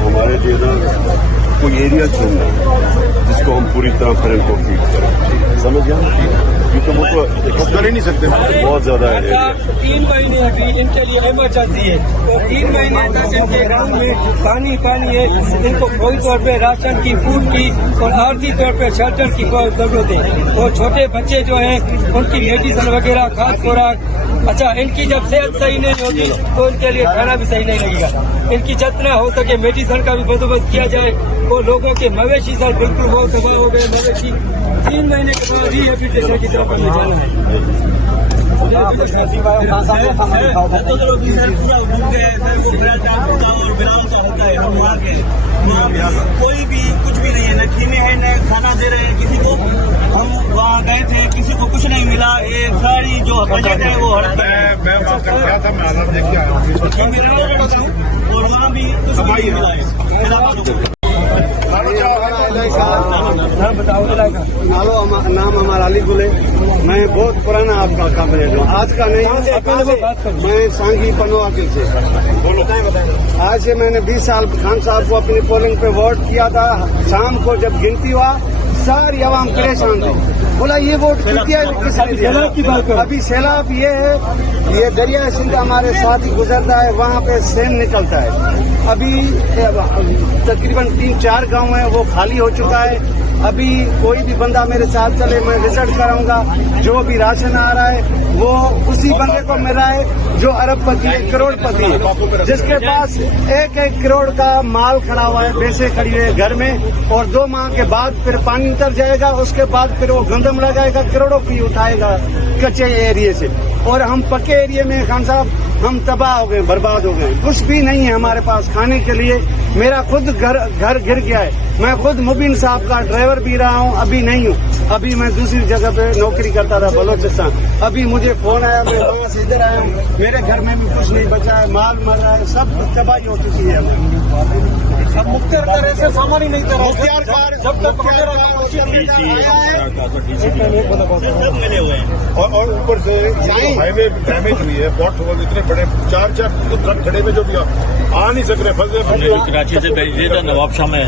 हमारे जो कोई एरिया चुनना जिसको हम पूरी तरह फ्रेंड को फीड करें, समझ गया? क्योंकि वो तो कर ही नहीं सकते, बहुत ज्यादा है। 3 महीने अभी इनके लिए इमरजेंसी है, तो 3 महीने तक इनके गाँव में पानी है। इनको कोई तौर पे राशन की, फूड की और आर्थिक तौर पे शेल्टर की कोई जरूरत है। और छोटे बच्चे जो हैं उनकी मेडिसिन वगैरह, खाद खुराक। अच्छा, इनकी जब सेहत सही नहीं होगी तो इनके लिए खाना भी सही नहीं लगेगा। इनकी जितना हो सके मेडिसिन का भी बंदोबस्त किया जाए। वो लोगों के मवेशी सर बिल्कुल बहुत तबाह हो गए। मवेशी 3 महीने के बाद रिहेबिलिटेशन की तरफ हमें जाना है। पूरा डूब गया है सर, वो बड़ा टाप होता है और बिलाव का होता है। हम वहाँ के कोई भी कुछ भी नहीं है, न खीने हैं न खाना दे रहे हैं किसी को। हम वहाँ गए थे, किसी को कुछ नहीं मिला। ये सारी जो बजट है वो मैं वहाँ कर गया था, मैं आदम देख के आया हूँ और वहाँ भी कुछ नहीं मिला है। नाम हमारा अली गुले। मैं बहुत पुराना आपका कवरेज हूँ, आज का नहीं। मैं सांगी पनोआकिल से। आज से मैंने 20 साल खान साहब को अपनी पोलिंग पे वोट किया था। शाम को जब गिनती हुआ सारी आवाम परेशान थी, बोला ये वोट किया किसने दिया? अभी सैलाब ये है, ये दरिया सिंध हमारे साथ ही गुजरता है, वहाँ पे सेम निकलता है। अभी तकरीबन 3-4 गांव है वो खाली हो चुका है। अभी कोई भी बंदा मेरे साथ चले, मैं विजिट कराऊंगा। जो भी राशन आ रहा है वो उसी बंदे को मिल रहा है जो अरबपति है, करोड़पति है, जिसके पास 1-1 करोड़ का माल खड़ा हुआ है, पैसे खड़ी हुए घर में। और 2 माह के बाद फिर पानी उतर जाएगा, उसके बाद फिर वो गंदम लगाएगा, करोड़ों की उठाएगा कच्चे एरिए से। और हम पक्के एरिए में खान साहब हम तबाह हो गए, बर्बाद हो गए। कुछ भी नहीं है हमारे पास खाने के लिए। मेरा खुद घर गिर गया है। मैं खुद मुबीन साहब का ड्राइवर भी रहा हूँ, अभी नहीं हूँ। अभी मैं दूसरी जगह पे नौकरी करता था, बलोचिस्तान। अभी मुझे फोन आया, मैं वहाँ से इधर आया हूँ। मेरे घर में भी कुछ नहीं बचा है, माल मर रहा है, सब तबाही हो चुकी है। अब मुख्तार का ऐसे सामान ही नहीं कर रहा। जब तक और ऊपर से हाईवे डैमेज हुई है, बहुत इतने बड़े 4-4 ट्रक खड़े में जो भी आ नहीं सक रहे, फंसे। कराची से भेज दिया था, नवाबशाह में